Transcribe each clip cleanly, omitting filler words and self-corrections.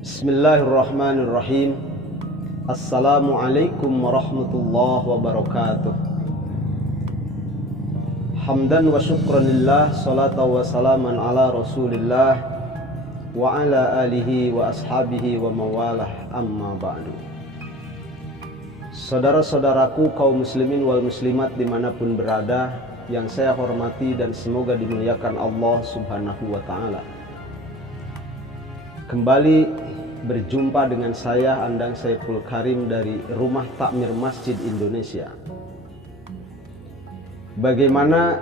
Bismillahirrahmanirrahim. Assalamualaikum warahmatullahi wabarakatuh. Hamdan wa syukranillah, salatan wa salaman ala rasulillah wa ala alihi wa ashabihi wa mawalah, amma ba'du. Saudara-saudaraku kaum muslimin wal muslimat dimanapun berada, yang saya hormati dan semoga dimuliakan Allah subhanahu wa ta'ala. Kembali berjumpa dengan saya, Andang Saiful Karim dari Rumah Takmir Masjid Indonesia. Bagaimana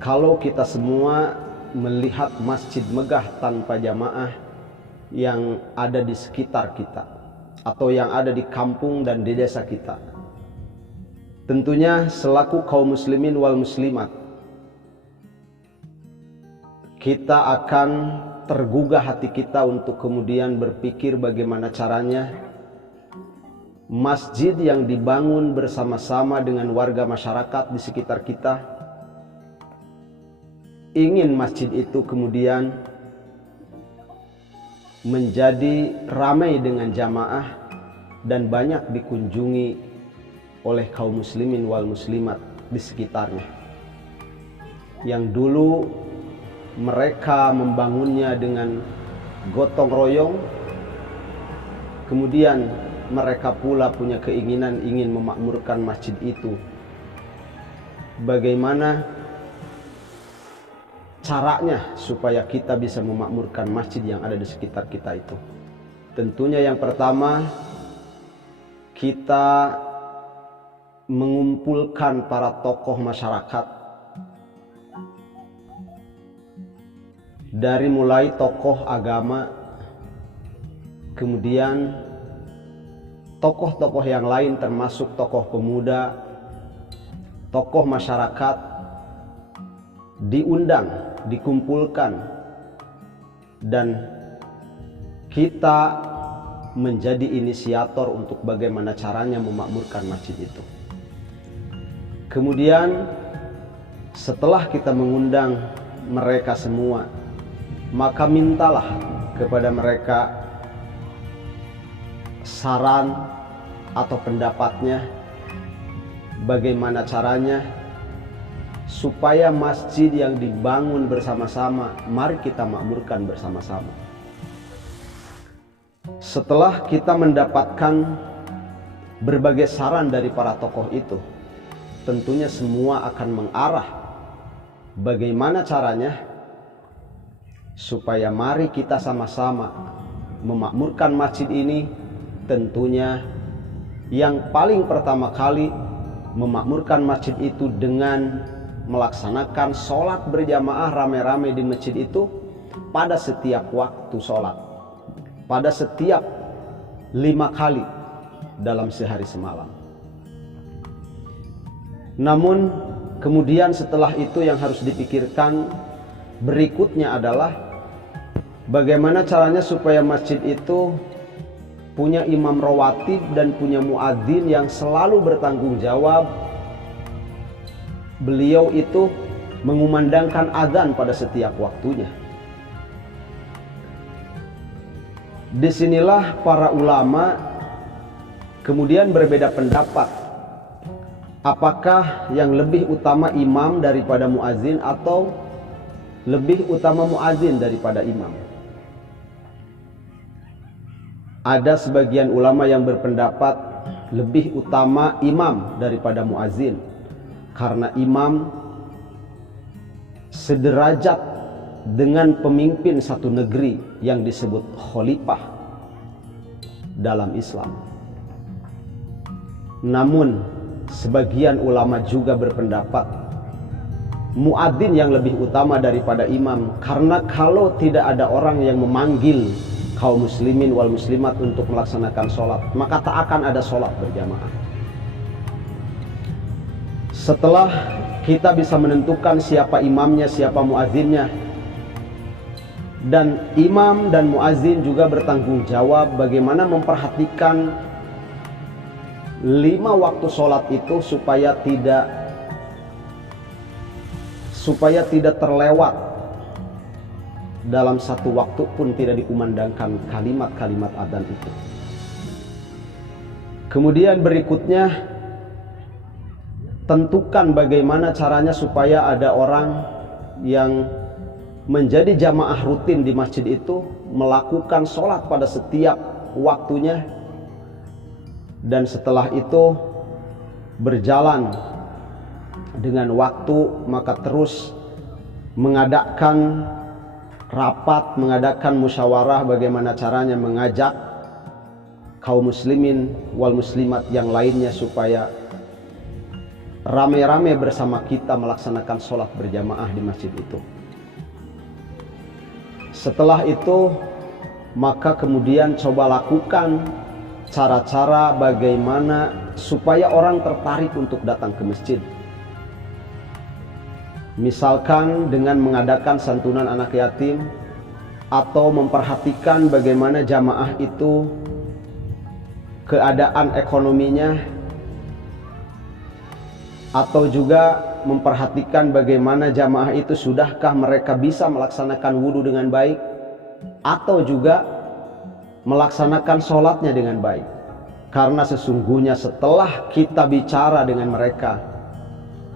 kalau kita semua melihat masjid megah tanpa jamaah yang ada di sekitar kita, atau yang ada di kampung dan di desa kita? Tentunya selaku kaum muslimin wal muslimat, kita akan tergugah hati kita untuk kemudian berpikir bagaimana caranya masjid yang dibangun bersama-sama dengan warga masyarakat di sekitar kita, ingin masjid itu kemudian menjadi ramai dengan jamaah dan banyak dikunjungi oleh kaum muslimin wal muslimat di sekitarnya, yang dulu mereka membangunnya dengan gotong royong, kemudian mereka pula punya keinginan ingin memakmurkan masjid itu. Bagaimana caranya supaya kita bisa memakmurkan masjid yang ada di sekitar kita itu? Tentunya yang pertama, kita mengumpulkan para tokoh masyarakat, dari mulai tokoh agama, kemudian tokoh-tokoh yang lain termasuk tokoh pemuda, tokoh masyarakat, diundang, dikumpulkan, dan kita menjadi inisiator untuk bagaimana caranya memakmurkan masjid itu. Kemudian setelah kita mengundang mereka semua, maka mintalah kepada mereka saran atau pendapatnya bagaimana caranya supaya masjid yang dibangun bersama-sama, mari kita makmurkan bersama-sama. Setelah kita mendapatkan berbagai saran dari para tokoh itu, tentunya semua akan mengarah bagaimana caranya supaya mari kita sama-sama memakmurkan masjid ini. Tentunya yang paling pertama kali memakmurkan masjid itu dengan melaksanakan sholat berjamaah rame-rame di masjid itu pada setiap waktu sholat, pada setiap 5 kali dalam sehari semalam. Namun kemudian setelah itu yang harus dipikirkan berikutnya adalah bagaimana caranya supaya masjid itu punya imam rawatib dan punya muadzin yang selalu bertanggung jawab. Beliau itu mengumandangkan azan pada setiap waktunya. Disinilah para ulama kemudian berbeda pendapat, apakah yang lebih utama imam daripada muadzin atau lebih utama muadzin daripada imam. Ada sebagian ulama yang berpendapat lebih utama imam daripada muadzin, karena imam sederajat dengan pemimpin satu negeri yang disebut khalifah dalam Islam. Namun sebagian ulama juga berpendapat muadzin yang lebih utama daripada imam, karena kalau tidak ada orang yang memanggil kaum muslimin wal muslimat untuk melaksanakan sholat, maka tak akan ada sholat berjamaah. Setelah kita bisa menentukan siapa imamnya, siapa muadzinnya, dan imam dan muadzin juga bertanggung jawab bagaimana memperhatikan 5 waktu sholat itu supaya tidak terlewat dalam satu waktu pun tidak dikumandangkan kalimat-kalimat adzan itu. Kemudian berikutnya, tentukan bagaimana caranya supaya ada orang yang menjadi jamaah rutin di masjid itu melakukan sholat pada setiap waktunya, dan setelah itu berjalan dengan waktu maka terus mengadakan rapat, mengadakan musyawarah bagaimana caranya mengajak kaum muslimin wal muslimat yang lainnya supaya rame-rame bersama kita melaksanakan sholat berjamaah di masjid itu. Setelah itu maka kemudian coba lakukan cara-cara bagaimana supaya orang tertarik untuk datang ke masjid. Misalkan dengan mengadakan santunan anak yatim, atau memperhatikan bagaimana jamaah itu keadaan ekonominya, atau juga memperhatikan bagaimana jamaah itu sudahkah mereka bisa melaksanakan wudhu dengan baik, atau juga melaksanakan sholatnya dengan baik. Karena sesungguhnya setelah kita bicara dengan mereka,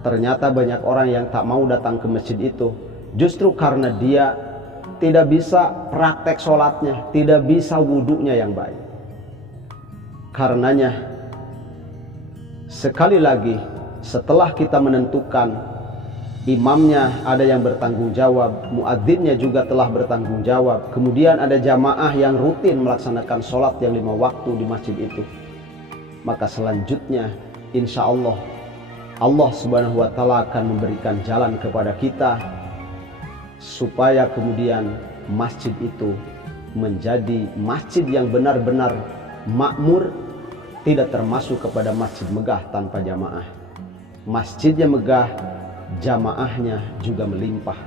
ternyata banyak orang yang tak mau datang ke masjid itu justru karena dia tidak bisa praktek sholatnya, tidak bisa wudhunya yang baik. Karenanya sekali lagi, setelah kita menentukan imamnya ada yang bertanggung jawab, muadzinnya juga telah bertanggung jawab, kemudian ada jamaah yang rutin melaksanakan sholat yang 5 waktu di masjid itu, maka selanjutnya insya Allah Subhanahu wa ta'ala akan memberikan jalan kepada kita supaya kemudian masjid itu menjadi masjid yang benar-benar makmur, tidak termasuk kepada masjid megah tanpa jamaah. Masjidnya megah, jamaahnya juga melimpah,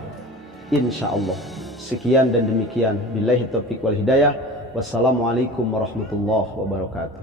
insya Allah. Sekian dan demikian, billahi taufiq wal hidayah. Wassalamualaikum warahmatullahi wabarakatuh.